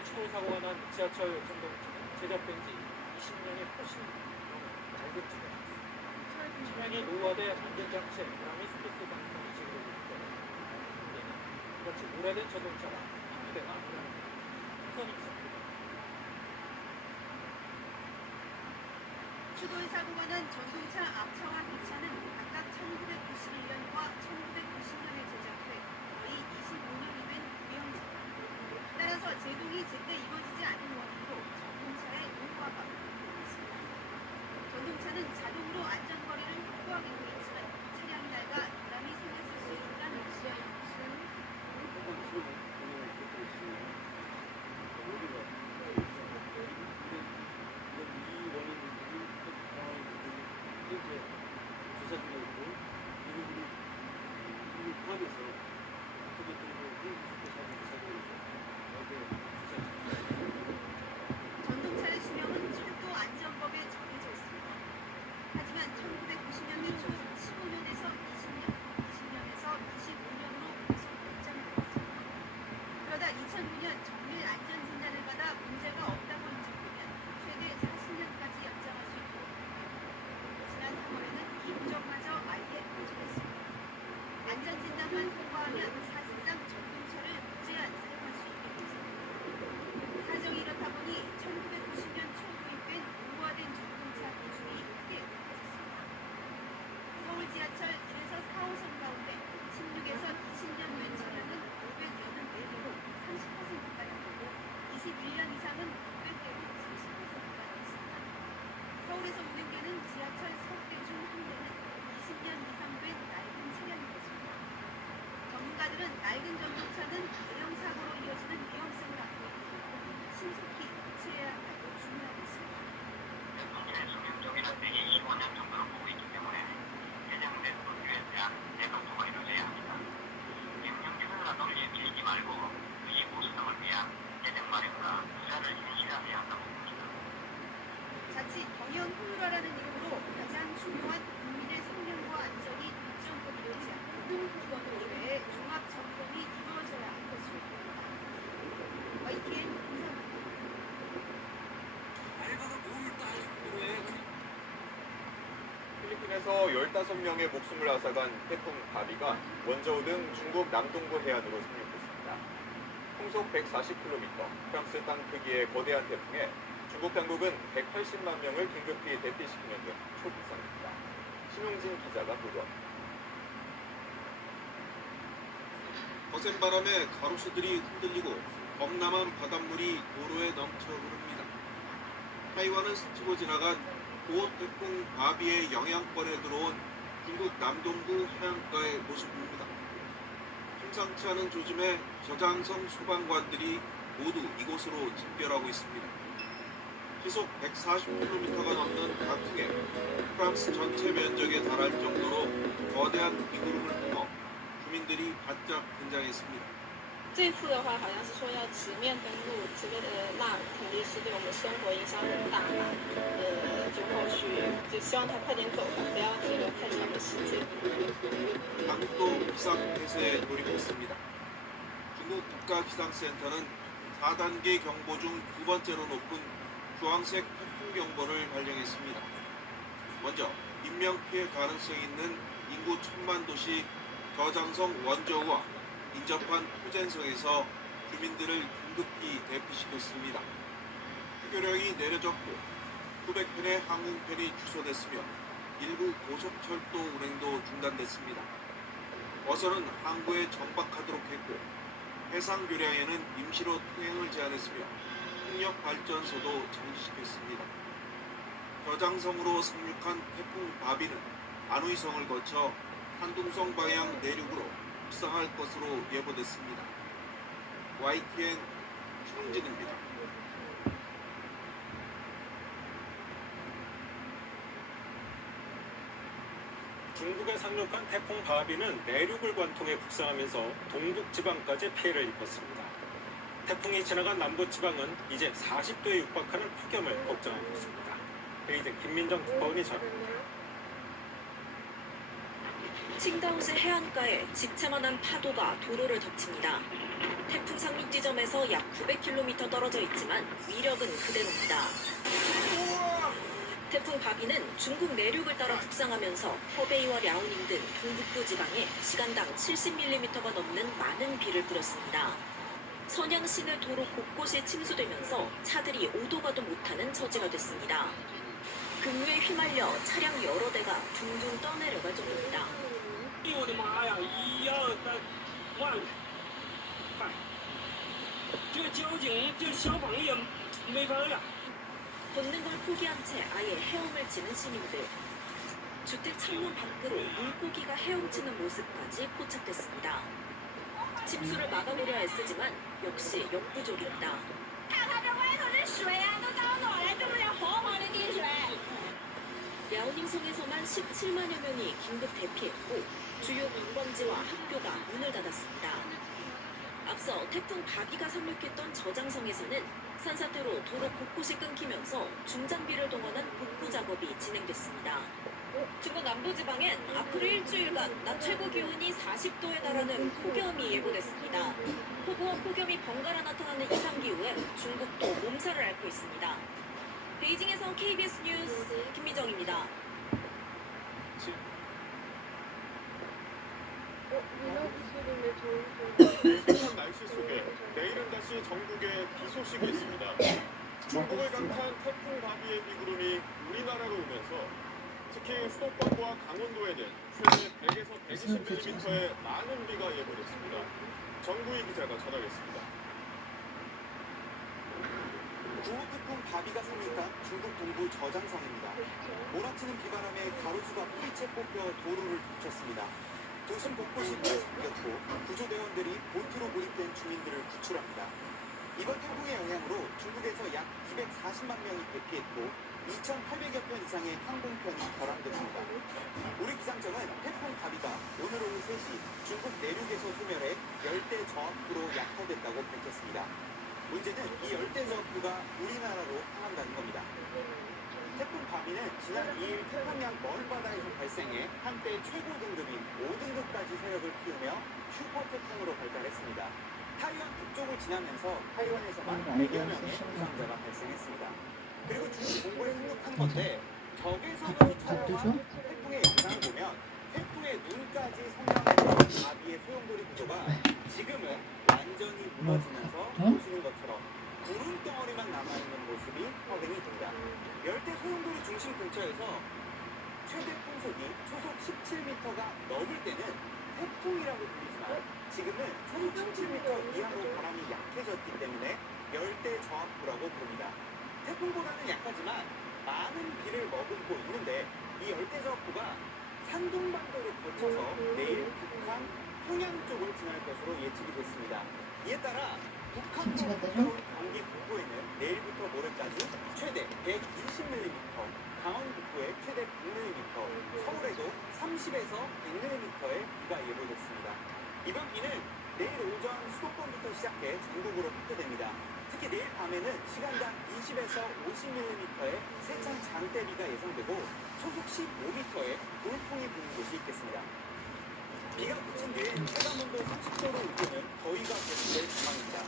때문에 추월 사고가 난 지하철 전동차는 제작된 지 20년이 훨씬 넘은 낡은 차량입니다. 차량이 노후화돼 안전장치에 고라니 스트레스 방송이 제공되기 때문에 문제는 이같이 오래된 자동차가 한두 대가 아니라는 우선이 있습니다. 추돌 사고가 난 전동차 앞차와 뒷차는 각각 1991년과 1990년에 제작돼 거의 25년이 된 구형차입니다. 따라서 제동이 제때 이루어지지 않은 원인으로 전동차의 노후화가 반복됐습니다. 전동차는 자동으로 안전거리를 확보하기도 했지만 차량이 낡아 부담이 생겼을 수 있다는 지하의 전동차의 수명은 철도 안전법에 정해져 있습니다. 하지만 1990년대 초 15년에서 20년, 20년에서 25년으로 계속 연장되었습니다. 그러다 2009년 정밀 안전 진단을 받아 문제가 없다고 인정되면 최대 40년까지 연장할 수 있도록 합니다. 지난 3월에는 이 규정마저 아예 폐지됐습니다. 안전 진단만 통과하면 사실상 전동차를 무제한 사용할 수 있게 됐습니다. 사정이 이렇다 보니 1990년 초 도입된 노후화된 전동차 비중이 크게 높아졌습니다. 서울 지하철 1에서 4호선 가운데 16에서 20년 된 차량은 584대로 30%가량 되고 21년 이상은 600대로 30%가량 있습니다. 서울에서 운행되는 지하철 3대 중 1대는 20년 이상 된 낡은 차량이 됐습니다. 전문가들은 낡은 전동차는 대형 사고로 이어지는 위험성을 갖고 있기 때문에 신속히 교체해야 한다고 주문하고 있습니다. 전동차의 수명 쪽에는 125년 정도로 보고 있기 때문에 개량된 법규에 대한 재검토가 이루어져야 합니다. 명령 표현과 논리에 밀리지 말고 의의 보수성을 위한 개정 마련과 투자를 현실화해야 한다고 봅니다. 자칫 경영 효율화라는 이름으로 가장 중요한 국민의 생명과 안전이 일정하게 되지 않고 이외에 종합 점검이 이루어져야 할 것으로 보입니다. YTN 김상입니다. 필리핀에서 15명의 목숨을 앗아간 태풍 바비가 원저우 등 중국 남동부 해안으로 상륙했습니다. 풍속 140km, 프랑스 땅 크기의 거대한 태풍에 중국 당국은 180만 명을 긴급히 대피시키는 등 초비상입니다. 신용진 기자가 보도합니다. 거센 바람에 가로수들이 흔들리고 범람한 바닷물이 도로에 넘쳐 흐릅니다. 타이완을 스치고 지나간 고호 태풍 바비의 영향권에 들어온 중국 남동부 해안가의 모습입니다. 심상치 않은 조짐에 저장성 소방관들이 모두 이곳으로 집결하고 있습니다. 시속 140km가 넘는 강풍에 프랑스 전체 면적에 달할 정도로 거대한 비구름을 뿜어 주민들이 바짝 긴장했습니다. 这次的话，好像是说要直面登陆，这个那肯定是对我们生活影响很大嘛。就后续就希望他快点走吧，不要停留太长的时间。 강도 비상 폐쇄에 돌입했습니다. 중국 국가기상센터는 4단계 경보 중 두 번째로 높은 주황색 태풍 경보를 발령했습니다. 먼저 인명 피해 가능성이 있는 인구 1000만 도시 저장성 원저우와 인접한 푸젠성에서 주민들을 긴급히 대피시켰습니다. 휴교령이 내려졌고 900편의 항공편이 취소됐으며 일부 고속철도 운행도 중단됐습니다. 어선은 항구에 정박하도록 했고 해상교량에는 임시로 통행을 제한했으며 풍력발전소도 정지시켰습니다. 저장성으로 상륙한 태풍 바비는 안후이성을 거쳐 한둥성 방향 내륙으로 북상할 것으로 예보됐습니다. YTN 신웅진입니다. 중국에 상륙한 태풍 바비는 내륙을 관통해 북상하면서 동북 지방까지 피해를 입혔습니다. 태풍이 지나간 남부 지방은 이제 40도에 육박하는 폭염을 걱정하고 있습니다. 베이징 김민정 특파원이 전합니다. 칭다오시 해안가에 집채만한 파도가 도로를 덮칩니다. 태풍 상륙 지점에서 약 900km 떨어져 있지만 위력은 그대로입니다. 태풍 바비는 중국 내륙을 따라 북상하면서 허베이와 랴오닝 등 동북부 지방에 시간당 70mm가 넘는 많은 비를 뿌렸습니다. 선양 시내 도로 곳곳이 침수되면서 차들이 오도 가도 못하는 처지가 됐습니다. 급류에 휘말려 차량 여러 대가 둥둥 떠내려갈 정도입니다. 我的妈呀！1、2、3，完了！哎，这交警、这消防也没法了。 걷는 걸 포기한 채 아예 헤엄을 치는 시민들. 주택 창문 밖으로 물고기가 헤엄치는 모습까지 포착됐습니다. 침수를 막아보려 애쓰지만 역시 역부족입니다. 랴오닝성에서만 17만여 명이 긴급 대피했고 주요 관광지와 학교가 문을 닫았습니다. 앞서 태풍 바비가 상륙했던 저장성에서는 산사태로 도로 곳곳이 끊기면서 중장비를 동원한 복구 작업이 진행됐습니다. 중국 남부지방엔 앞으로 일주일간 낮 최고 기온이 40도에 달하는 폭염이 예보됐습니다. 폭우와 폭염이 번갈아 나타나는 이상기후에 중국도 몸살을 앓고 있습니다. 베이징에서 KBS 뉴스 김미정입니다. 습한 날씨 속에 내일은 다시 전국에 비 소식이 있습니다. 중국을 강타한 태풍 바비의 비구름이 우리나라로 오면서 특히 수도권과 강원도에는 최대 100에서 120mm의 많은 비가 예보됐습니다. 정구희 기자가 전하겠습니다. 구호 태풍 바비가 상륙한 중국 동부 저장성입니다. 몰아치는 비바람에 가로수가 뿌리채 뽑혀 도로를 덮쳤습니다. 도심 곳곳이 물에 잠겼고 구조대원들이 보트로 몰입된 주민들을 구출합니다. 이번 태풍의 영향으로 중국에서 약 240만 명이 대피했고 2,800여 편 이상의 항공편이 결항됐습니다. 우리 기상청은 태풍 바비가 오늘 오후 3시 중국 내륙에서 소멸해 열대 저압부로 약화됐다고 밝혔습니다. 문제는 이 열대 저압부가 우리나라로 향한다는 겁니다. 태풍 바비는 지난 2일 태평양 먼바다에서 발생해 한때 최고 등급인 5등급까지 세력을 키우며 슈퍼 태풍으로 발달했습니다. 타이완 북쪽을 지나면서 타이완에서만 100여 명의 부상자가 발생했습니다. 그리고 중국 동부에 상륙한 건데 적외선으로 촬영한 태풍의 영상을 보면 태풍의 눈까지 선명했던 바비의 소용돌이 구조가 지금은 완전히 무너지면서 보시는 것처럼 구름 덩어리만 남아있는 모습이 확인이 됩니다. 열대 소용돌이 중심 근처에서 최대 풍속이 초속 17m가 넘을 때는 태풍이라고 불리지만 지금은 초속 17m 이하로 바람이 약해졌기 때문에 열대 저압부라고 부릅니다. 태풍보다는 약하지만 많은 비를 머금고 있는데 이 열대 저압부가 산둥반도를 거쳐서 내일 북한 평양 쪽을 지날 것으로 예측이 됐습니다. 이에 따라 북한으로 가까운 경기 북부에는 내일부터 모레까지 최대 120mm, 강원 북부에 최대 100mm, 서울에도 30에서 100mm의 비가 예보됐습니다. 이번 비는 내일 오전 수도권부터 시작해 전국으로 확대됩니다. 특히 내일 밤에는 시간당 20에서 50mm의 세찬 장대비가 예상되고 소속 15m의 돌풍이 부는 곳이 있겠습니다. 비가 그친 뒤엔 체감온도 30도로 오르는 더위가 계속될 전망입니다.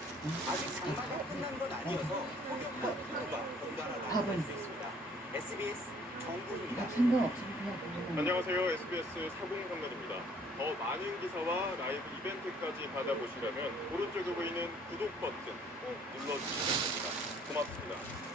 아직 장마가 끝난 건 아니어서 폭염과 폭우가 번갈아 나올 수 있습니다. SBS 정구입니다. 안녕하세요. SBS 사공상관입니다. 더 많은 기사와 라이브 이벤트까지 받아보시려면 오른쪽에 보이는 구독 버튼 꼭 눌러주시기 바랍니다. 고맙습니다.